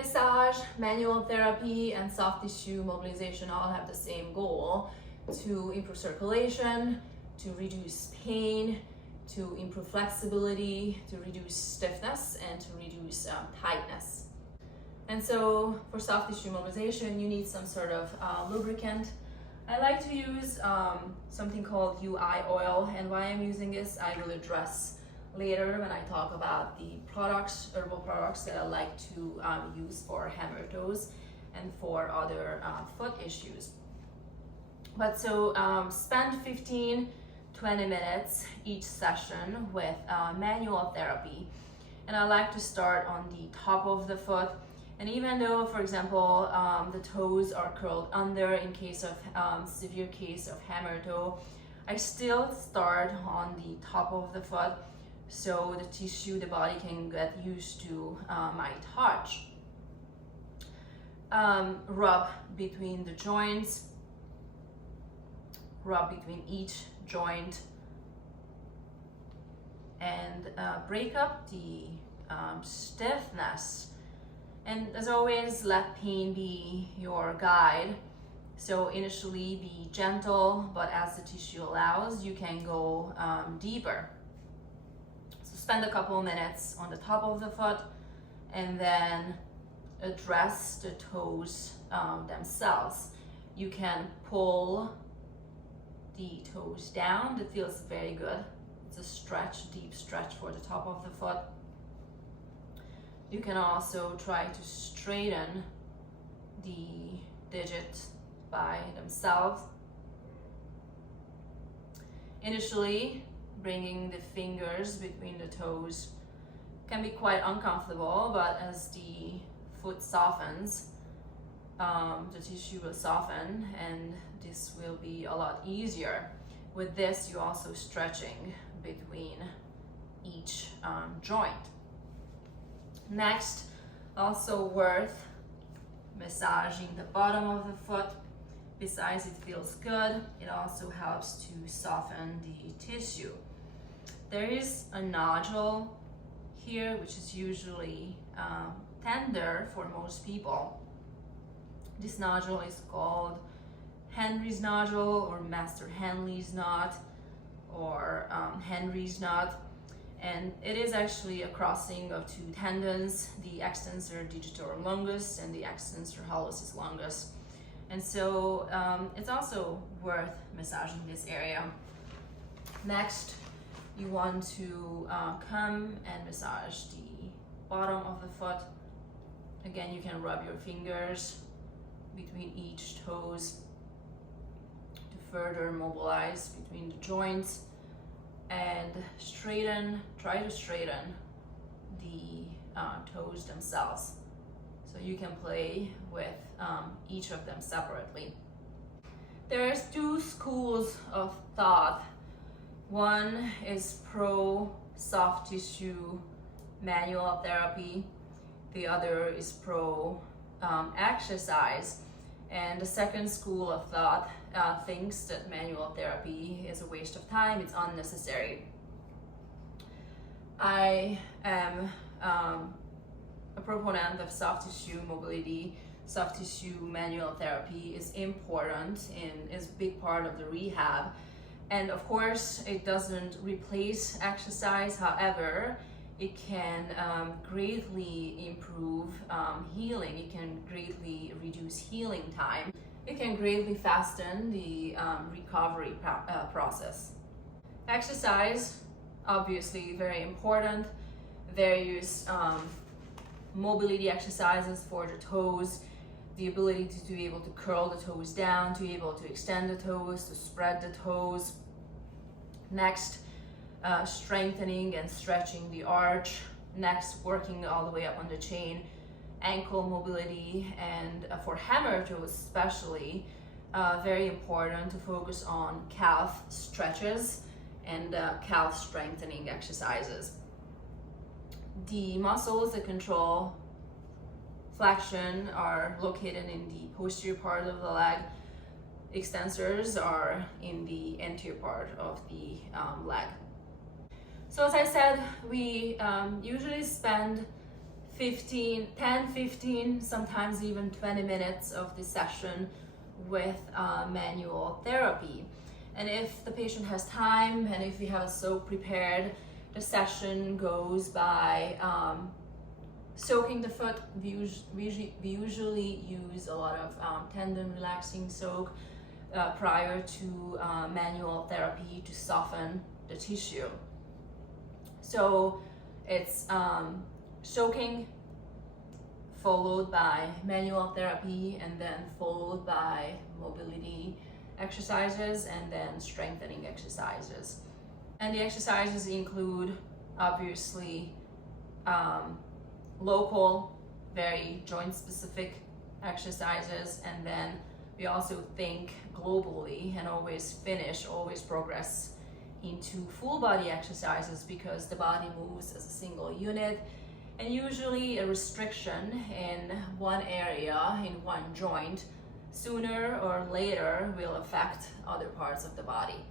Massage, manual therapy, and soft tissue mobilization all have the same goal: to improve circulation, to reduce pain, to improve flexibility, to reduce stiffness, and to reduce tightness. And so for soft tissue mobilization, you need some sort of lubricant. I like to use something called UI oil, and why I'm using this I will address later when I talk about the products, herbal products that I like to use for hammertoes and for other foot issues. But so spend 15-20 minutes each session with manual therapy, and I like to start on the top of the foot. And even though, for example, the toes are curled under in case of severe case of hammertoe, I still start on the top of the foot so the tissue, the body can get used to my touch. Rub between the joints, rub between each joint, and break up the stiffness. And as always, let pain be your guide. So initially be gentle, but as the tissue allows, you can go deeper. So spend a couple of minutes on the top of the foot and then address the toes themselves. You can pull the toes down. That feels very good. It's a stretch, deep stretch for the top of the foot. You can also try to straighten the digits by themselves. Initially, bringing the fingers between the toes can be quite uncomfortable, but as the foot softens, the tissue will soften and this will be a lot easier. With this, you're also stretching between each joint. Next, also worth massaging the bottom of the foot. Besides it feels good, it also helps to soften the tissue. There is a nodule here, which is usually tender for most people. This nodule is called Henry's nodule, or Master Henley's knot, or Henry's knot. And it is actually a crossing of two tendons, the extensor digitorum longus and the extensor hallucis longus. And so it's also worth massaging this area. Next, you want to come and massage the bottom of the foot. Again, you can rub your fingers between each toes to further mobilize between the joints, and try to straighten the toes themselves. So you can play with each of them separately. There's two schools of thought. One is pro soft tissue manual therapy. The other is pro exercise. And the second school of thought thinks that manual therapy is a waste of time, it's unnecessary. I am a proponent of soft tissue mobility. Soft tissue manual therapy is important and is a big part of the rehab. And of course, it doesn't replace exercise. However, it can greatly improve healing. It can greatly reduce healing time. It can greatly fasten the recovery process. Exercise, obviously very important. Various mobility exercises for the toes, the ability to be able to curl the toes down, to be able to extend the toes, to spread the toes. Next, strengthening and stretching the arch. Next, working all the way up on the chain, ankle mobility, and for hammertoes especially, very important to focus on calf stretches and calf strengthening exercises. The muscles that control flexion are located in the posterior part of the leg. Extensors are in the anterior part of the leg. So as I said, we usually spend 10, 15, sometimes even 20 minutes of the session with manual therapy. And if the patient has time and if we have a soak prepared, the session goes by soaking the foot. We usually use a lot of tendon relaxing soak prior to manual therapy to soften the tissue. So it's soaking followed by manual therapy, and then followed by mobility exercises, and then strengthening exercises. And the exercises include obviously local, very joint specific exercises, and then we also think globally and always progress into full body exercises, because the body moves as a single unit, and usually a restriction in one area, in one joint, sooner or later will affect other parts of the body.